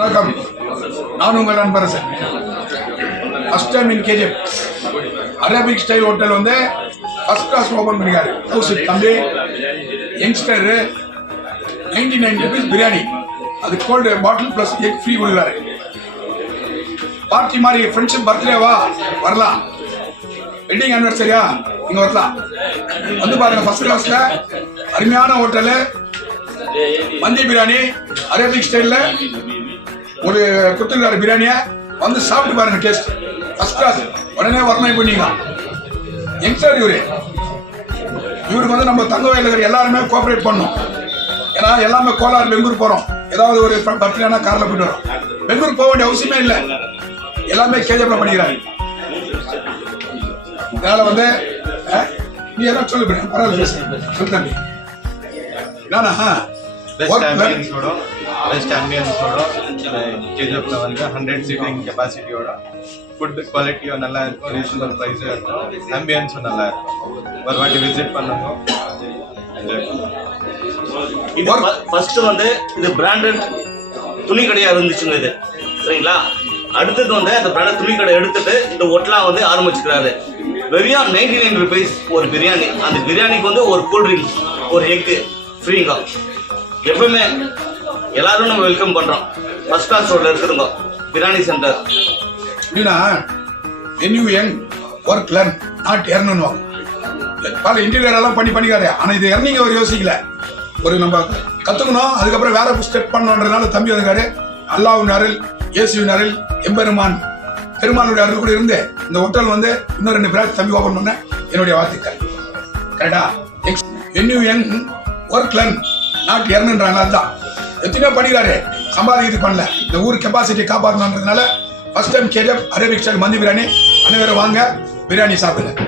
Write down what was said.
வணக்கம், நான் உங்கள் நண்பரசன். First time in KGF Arabic style hotel வந்து ஃபர்ஸ்ட் கிளாஸ் ஓப்பன் பண்ணிக்காரு. கௌசிக் தம்பி யங்ஸ்டர் 99 rupees பிரியாணி, அது cold bottle plus egg free கொடுக்குறாரு. பார்ட்டி மாதிரி ஃப்ரெண்ட்ஷிப் பர்த்டேவா வரலாம், வெட்டிங் ஆனிவர்சரியா இங்கே வரலாம். வந்து பாருங்க, ஃபர்ஸ்ட் கிளாஸ்ல அருமையான ஹோட்டலு, மந்தி பிரியாணி அரபிக் ஸ்டைலில் ஒரு கொடுத்துருக்காரு பிரியாணியை. வந்து சாப்பிட்டு பாருங்க, டேஸ்ட் ஃபர்ஸ்ட் கிளாஸ். உடனே வரணும். இப்போ நீங்க யங்ஸ்டர் இவருக்கு வந்து நம்ம தங்க வயலுக்கு எல்லாருமே கோஆபரேட் பண்ணணும். ஏன்னா எல்லாமே கோலார் பெங்களூர் போகிறோம், ஏதாவது ஒரு பர்த்டேனா காரில் போயிட்டு வரோம். பெங்களூர் போக வேண்டிய அவசியமே இல்லை, எல்லாமே கேஜப்ல பண்ணிக்கிறாங்க. இதனால வந்து நீ என்ன சொல்லு பரவாயில்ல, சொல்லு தம்பி. என்னன்னா பெஸ்ட் ஆம்பியன்ஸோட கேஜப்ல வந்து 100 சீட்டிங் கெப்பாசிட்டியோட ஃபுட் குவாலிட்டியும் நல்லா இருக்கும், ரீசனபிள் ப்ரைஸும் இருக்கும், ஆம்பியன்ஸும் நல்லா இருக்கும். ஒரு வாட்டி விசிட் பண்ணுங்க, என்ஜாய் பண்ணுங்க. இது ஃபர்ஸ்ட் வந்து இது பிராண்டட் துணி கடையா இருந்துச்சுங்க இது, சரிங்களா? அடுத்தது வந்து அந்த பிராண்டட் துணி கடை எடுத்துட்டு இந்த ஹோட்டலா வந்து ஆரம்பிச்சுக்கிறாரு. வெறும் 99 rupees ஒரு பிரியாணி. அந்த பிரியாணிக்கு வந்து ஒரு கூல் ட்ரிங்க்ஸ், ஒரு எக்கு ஃப்ரீங்க. எப்பவுமே எல்லாரும் நம்ம வெல்கம் பண்றோம். ஃபர்ஸ்ட் கிளாஸ் ரோட்ல இருக்குதுங்க பிரியாணி சென்டர். அப்படின்னா when you young work learn not earn ன்னு பல இன்டீரியர் எல்லாம் பண்ணிக்காரு. ஆனால் இது எர்னிங் அவர் யோசிக்கல. ஒரு நம்ம கற்றுக்கணும், அதுக்கப்புறம் வேற ஸ்டெப் பண்ணணுன்றதுனால தம்பி வந்துக்காரு. அல்லாஹ்வின் அருள், இயேசுவின் அருள், எம்பெருமான் பெருமானுடைய அருள் கூட இருந்து இந்த ஹோட்டல் வந்து இன்னும் 2 பிரான்ச் தம்பி ஓப்பன் பண்ண என்னுடைய வாழ்த்துக்கள். கரெக்டா? when you young work learn not earnன்றாங்க. அதுதான் எத்தனையோ பண்ணிக்கிறாரு, சம்பாதிக்கிறது பண்ணல. இந்த ஊர் கெப்பாசிட்டி காப்பாற்றணுன்றதுனால first time KGF Arabic style மந்தி பிரியாணி. அனைவரும் வாங்க, பிரியாணி சாப்பிடுங்க.